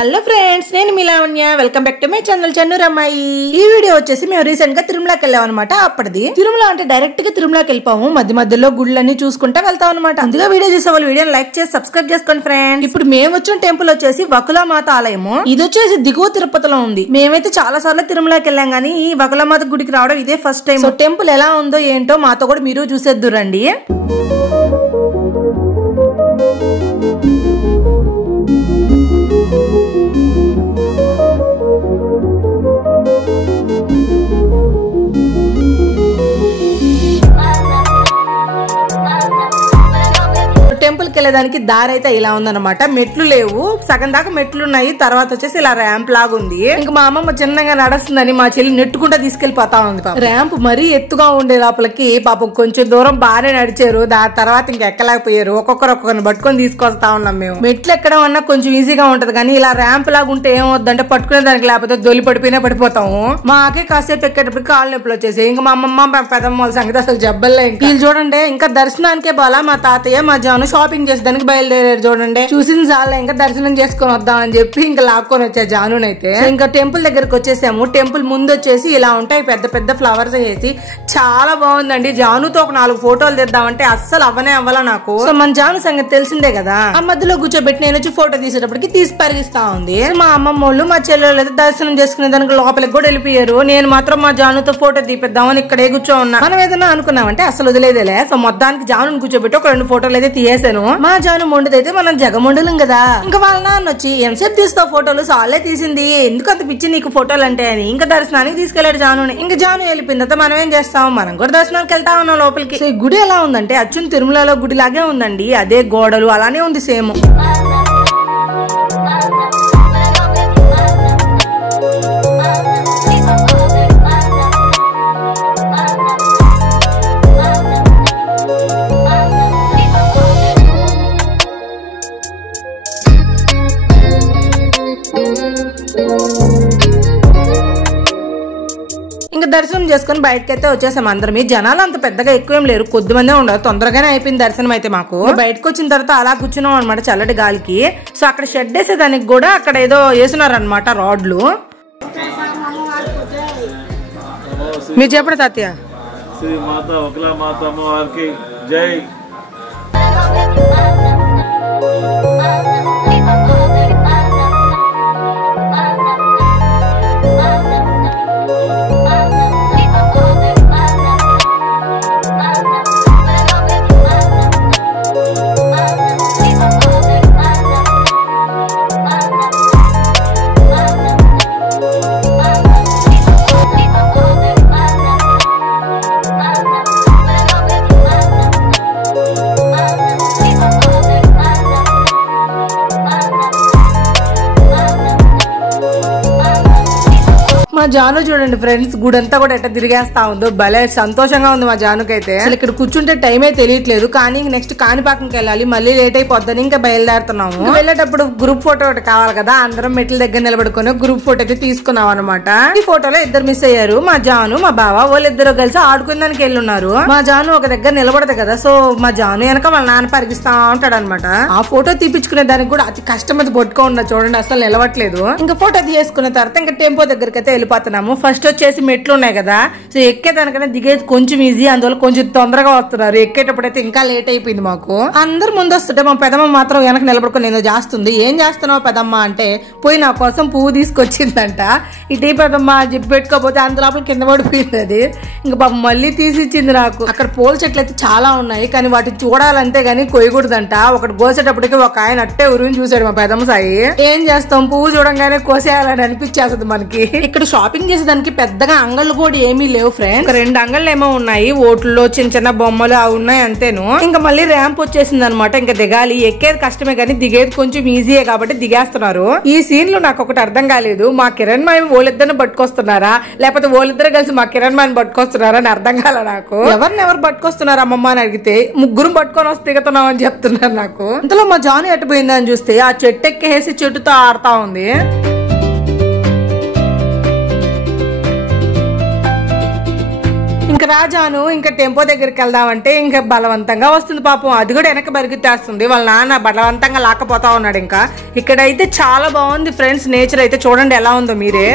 Hello friends, నేను మీ Lavanya. Welcome back to my channel Channurammayi. ఈ వీడియో వచ్చేసి మేము రీసెంట్ గా తిరుమలకి వెళ్ళాం అనమాట. అప్పటిది తిరుమల అంటే డైరెక్ట్ గా తిరుమలకి వెళ్ళిపోము, మధ్య మధ్యలో గుళ్ళన్నీ చూసుకుంటా వెళ్తాం అనమాట. అందుగా వీడియో చూసే వాళ్ళు వీడియోని లైక్ చేసి సబ్స్క్రైబ్ చేసుకోండి ఫ్రెండ్స్. ఇప్పుడు మేము వచ్చిన టెంపుల్ వచ్చేసి వకులామాత ఆలయము. ఇది వచ్చేసి దిగువ తిరుపతిలో ఉంది. మేమైతే చాలా సార్లు తిరుమలకి వెళ్ళాం గానీ ఈ వకులామాత గుడికి రావడం ఇదే ఫస్ట్ టైం. సో టెంపుల్ ఎలా ఉందో ఏంటో మాతో కూడా మీరు చూసేద్దురండి. టెంపుల్ కి వెళ్ళడానికి దారి అయితే ఇలా ఉందన్నమాట. మెట్లు లేవు, సగం దాకా మెట్లు ఉన్నాయి. తర్వాత వచ్చేసి ఇలా ర్యాంప్ లాగా ఉంది. ఇంకా మా అమ్మమ్మ చిన్నగా నడుస్తుందని మా చెల్లి నెట్టుకుంటా తీసుకెళ్లిపోతా ఉంది. ర్యాంప్ మరీ ఎత్తుగా ఉండే లోపలికి పాపం కొంచెం దూరం బాగానే నడిచారు. దాని తర్వాత ఇంకా ఎక్కలేకపోయారు. ఒక్కొక్కరిని పట్టుకొని తీసుకొస్తా ఉన్నాం మేము. మెట్లు ఎక్కడం అన్నా కొంచెం ఈజీగా ఉంటది కానీ ఇలా ర్యాంప్ లాగా ఉంటే ఏమవుద్దంటే పట్టుకునే దానికి లేకపోతే దొలి పడిపోయినా పడిపోతాము. మాకే కాసేపు ఎక్కేటప్పటికి కాళ్ళు నొప్పులు వచ్చేసి ఇంకా మా అమ్మమ్మ పెద్దమ్మ వాళ్ళ సంగతి అసలు జబ్బల్లే. వీళ్ళు చూడండి ఇంకా దర్శనానికే బాలా మా తాతయ్య మా జాను షాపింగ్ చేసేదానికి బయలుదేరారు. చూడండి చూసిన చాలా ఇంకా దర్శనం చేసుకుని వద్దామని చెప్పి ఇంకా లాక్కొని వచ్చా జానునైతే. ఇంకా టెంపుల్ దగ్గరకు వచ్చేసాము. టెంపుల్ ముందు వచ్చేసి ఇలా ఉంటాయి పెద్ద పెద్ద ఫ్లవర్స్ వేసి చాలా బాగుందండి. జానుతో ఒక 4 ఫోటోలు తెద్దామంటే అస్సలు అవ్వలా నాకు. సో మన జాను సంగతి తెలిసిందే కదా. ఆ మధ్యలో కూర్చోబెట్టి నేను వచ్చి ఫోటో తీసేటప్పటికి తీసి పరిగిస్తా ఉంది. మా అమ్మమ్మ వాళ్ళు మా చెల్లెళ్ళు అయితే దర్శనం చేసుకునే దానికి లోపలికి కూడా వెళ్ళిపోయారు. నేను మాత్రం మా జానుతో ఫోటో తీపిద్దామని ఇక్కడే కూర్చో ఉన్నా. మనం ఏదైనా అనుకున్నామంటే అసలు వదిలేదేలే. సో మొత్తానికి జానుని కూర్చోబెట్టి ఒక 2 ఫోటోలు అయితే తీసేసాను. మా జాను మొండుదైతే మనం జగమొండులం కదా. ఇంకా వాళ్ళ నాన్న వచ్చి ఎంతసేపు తీస్తావు ఫోటోలు, సాలే తీసింది, ఎందుకు అంత పిచ్చి నీకు ఫోటోలు అంటే అని ఇంకా దర్శనానికి తీసుకెళ్లాడు జానుని. ఇంకా జాను వెళ్ళిపోయిన తర్వాత మనం ఏం చేస్తాం, మనం కూడా దర్శనానికి వెళ్తా ఉన్నాం లోపలికి. సో ఈ గుడి ఎలా ఉందంటే అచ్చున్ తిరుమలలో గుడి లాగే ఉందండి. అదే గోడలు అలానే ఉంది సేమ్. ఇంకా దర్శనం చేసుకుని బయటకైతే వచ్చేసాం అందరం. ఈ జనాలు అంత పెద్దగా ఎక్కువేం లేరు, కొద్ది మందే ఉండదు. తొందరగానే అయిపోయింది దర్శనం అయితే మాకు. బయటకు వచ్చిన తర్వాత అలా కూర్చున్నాం అనమాట చల్లటి గాలికి. సో అక్కడ షెడ్ వేసేదానికి కూడా అక్కడ ఏదో వేసున్నారు అనమాట రాడ్లు. మీరు చెప్పండి తాతయ్య. శ్రీ మాత వకులామాత అమ్మవారికి జై. మా జాను చూడండి ఫ్రెండ్స్, గుడంతా కూడా ఎట్లా తిరిగేస్తా ఉందో, భలే సంతోషంగా ఉంది మా జానుకైతే. అసలు ఇక్కడ కూర్చుంటే టైమే తెలియట్లేదు. కానీ నెక్స్ట్ కాణిపాకంకి వెళ్ళాలి, మళ్ళీ లేట్ అయిపోద్దని ఇంకా బయలుదేరుతున్నాము. వెళ్ళేటప్పుడు గ్రూప్ ఫోటో ఒకటి కావాలి కదా, అందరం మెట్ల దగ్గర నిలబడుకొని గ్రూప్ ఫోటో అయితే తీసుకున్నాం అనమాట. ఈ ఫోటోలో 2 మిస్ అయ్యారు, మా జాను మా బావ. వాళ్ళిద్దరు కలిసి ఆడుకునేదానికి వెళ్ళున్నారు. మా జాను ఒక దగ్గర నిలబడదు కదా, సో మా జాను వెనక వాళ్ళ నాన్న పరిగిస్తా ఉంటాడు అనమాట. ఆ ఫోటో తీపించుకునే దానికి కూడా అతి కష్టం అది పట్టుకోండి చూడండి, అసలు నిలవట్లేదు. ఇంకా ఫోటో తీసుకున్న తర్వాత ఇంకా టెంపో దగ్గరికి అయితే వెళ్ళిపోతున్నాము. ఫస్ట్ వచ్చేసి మెట్లు ఉన్నాయి కదా, సో ఎక్కేదానికన్నా దిగేది కొంచెం ఈజీ, అందువల్ల కొంచెం తొందరగా వస్తున్నారు. ఎక్కేటప్పుడు అయితే ఇంకా లేట్ అయిపోయింది మాకు. అందరు ముందు వస్తుంటే మా పెదమ్మ మాత్రం వెనక నిలబడుకొని ఏదో చేస్తుంది. ఏం చేస్తున్నావు పెదమ్మ అంటే, పోయి నా కోసం పువ్వు తీసుకొచ్చిందంట. ఇటీ పెదమ్మ చెప్పి పెట్టుకోపోతే అంత లోపల కింద పడిపోయింది అది. ఇంకా పాపం మళ్ళీ తీసిచ్చింది నాకు. అక్కడ పూల చెట్లు అయితే చాలా ఉన్నాయి, కానీ వాటిని చూడాలంటే గానీ కొయ్యకూడదంట. ఒకటి కోసేటప్పటికి ఒక ఆయన అట్టే ఉరిని చూసాడు మా పెదమ్మ సాయి. ఏం చేస్తాం, పువ్వు చూడంగానే కోసేయాలని అనిపించేస్తుంది మనకి. ఇక్కడ షాపింగ్ చేసేదానికి పెద్దగా అంగళ్ళు కూడా ఏమీ లేవు ఫ్రెండ్స్. 2 అంగళ్ళు ఏమో ఉన్నాయి, ఓట్లలో చిన్న చిన్న బొమ్మలు అవి ఉన్నాయి అంతేను. ఇంకా మళ్ళీ ర్యాంప్ వచ్చేసింది అనమాట. ఇంకా దిగాలి. ఎక్కేది కష్టమే కానీ దిగేది కొంచెం ఈజీయే కాబట్టి దిగేస్తున్నారు. ఈ సీన్ లో నాకు ఒకటి అర్థం కాలేదు, మా కిరణ్ మాయ వాళ్ళిద్దరిని పట్టుకొస్తున్నారా లేకపోతే వాళ్ళిద్దరు కలిసి మా కిరణ్ మాయని పట్టుకొస్తున్నారా అని అర్థం కాల నాకు. ఎవరు పట్టుకొస్తున్నారు అమ్మమ్మ అని అడిగితే ముగ్గురు పట్టుకొని వస్తే దిగుతున్నాం అని చెప్తున్నారు నాకు. ఇంతలో మా జాను ఎట్టుపోయిందని చూస్తే ఆ చెట్టు ఎక్కేసి చెట్టుతో ఆడుతా ఉంది. ఇంకా రాజాను ఇంకా టెంపో దగ్గరికి వెళ్దామంటే ఇంకా బలవంతంగా వస్తుంది పాపం. అది కూడా వెనక బరిగితేస్తుంది. వాళ్ళ నాన్న బలవంతంగా లాక్కపోతా ఉన్నాడు. ఇంకా ఇక్కడైతే చాలా బాగుంది ఫ్రెండ్స్, నేచర్ అయితే చూడండి ఎలా ఉందో మీరే.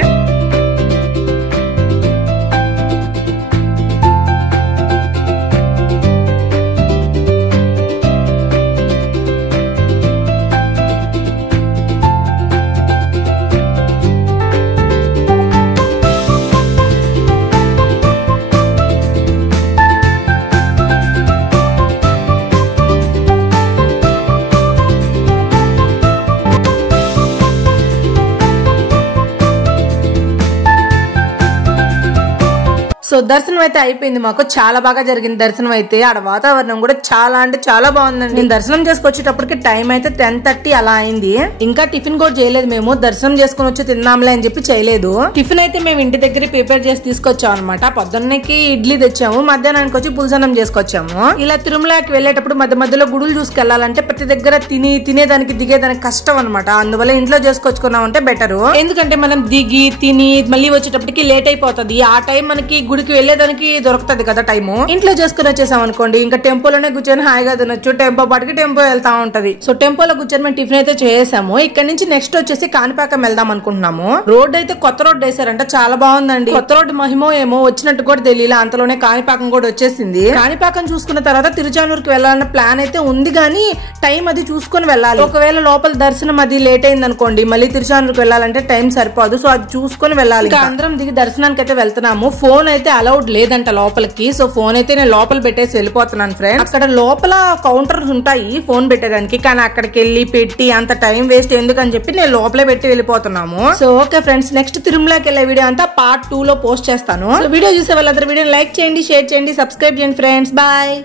సో దర్శనం అయితే అయిపోయింది. మాకు చాలా బాగా జరిగింది దర్శనం అయితే. ఆడ వాతావరణం కూడా చాలా అంటే చాలా బాగుందండి. నేను దర్శనం చేసుకొచ్చేటప్పటికి టైం అయితే 10:30 అలా అయింది. ఇంకా టిఫిన్ కూడా చేయలేదు మేము. దర్శనం చేసుకుని వచ్చి తిన్నాంలే అని చెప్పి చేయలేదు. టిఫిన్ అయితే మేము ఇంటి దగ్గర ప్రిపేర్ చేసి తీసుకొచ్చాం అనమాట. పొద్దున్నకి ఇడ్లీ తెచ్చాము, మధ్యాహ్నానికి వచ్చి పులసన్నం చేసుకొచ్చాము. ఇలా తిరుమలకి వెళ్ళేటప్పుడు మధ్య మధ్యలో గుడులు చూసుకెళ్లాలంటే ప్రతి దగ్గర తినేదానికి దిగేదానికి కష్టం అనమాట. అందువల్ల ఇంట్లో చేసుకొచ్చుకున్నామంటే బెటర్. ఎందుకంటే మనం దిగి తిని మళ్ళీ వచ్చేటప్పటికి లేట్ అయిపోతుంది. ఆ టైం మనకి గుడికి వెళ్లేదానికి దొరుకుతుంది కదా టైము. ఇంట్లో చేసుకుని వచ్చేసాం అనుకోండి, ఇంకా టెంపోలోనే కూర్చొని హాయిగా తినొచ్చు. టెంపో పాటికి టెంపో వెళ్తా ఉంటది. సో టెంపోలో కూర్చొని మేము టిఫిన్ అయితే చేసాము. ఇక్కడ నుంచి నెక్స్ట్ వచ్చేసి కాణిపాకం వెళ్దాం అనుకుంటున్నాము. రోడ్ అయితే కొత్త రోడ్ వేసారంట, చాలా బాగుందండి. కొత్త రోడ్డు మహిమో ఏమో వచ్చినట్టు కూడా తెలియదు. అంతలోనే కాణిపాకం కూడా వచ్చేసింది. కాణిపాకం చూసుకున్న తర్వాత తిరుచానూరుకి వెళ్ళాలన్న ప్లాన్ అయితే ఉంది, కానీ టైం అది చూసుకుని వెళ్ళాలి. ఒకవేళ లోపల దర్శనం అది లేట్ అయింది అనుకోండి, మళ్ళీ తిరుచానూరుకి వెళ్ళాలంటే టైం సరిపోదు. సో అది చూసుకుని వెళ్ళాలి. అందరం దిగి దర్శనానికి అయితే వెళ్తున్నాము. ఫోన్ అయితే అలౌడ్ లేదంట లోపలికి. సో ఫోన్ అయితే నేను లోపల పెట్టేసి వెళ్ళిపోతున్నాను ఫ్రెండ్స్. అక్కడ లోపల కౌంటర్స్ ఉంటాయి ఫోన్ పెట్టేదానికి, కానీ అక్కడికి వెళ్ళి పెట్టి అంత టైం వేస్ట్ ఎందుకని చెప్పి నేను లోపలే పెట్టి వెళ్ళిపోతున్నాము. సో ఓకే ఫ్రెండ్స్, నెక్స్ట్ తిరుమలకి వెళ్ళే వీడియో అంతా పార్ట్ 2 లో పోస్ట్ చేస్తాను. సో వీడియో చూసే వాళ్ళందరూ వీడియో లైక్ చేయండి, షేర్ చేయండి, సబ్స్క్రైబ్ చేయండి ఫ్రెండ్స్. బాయ్.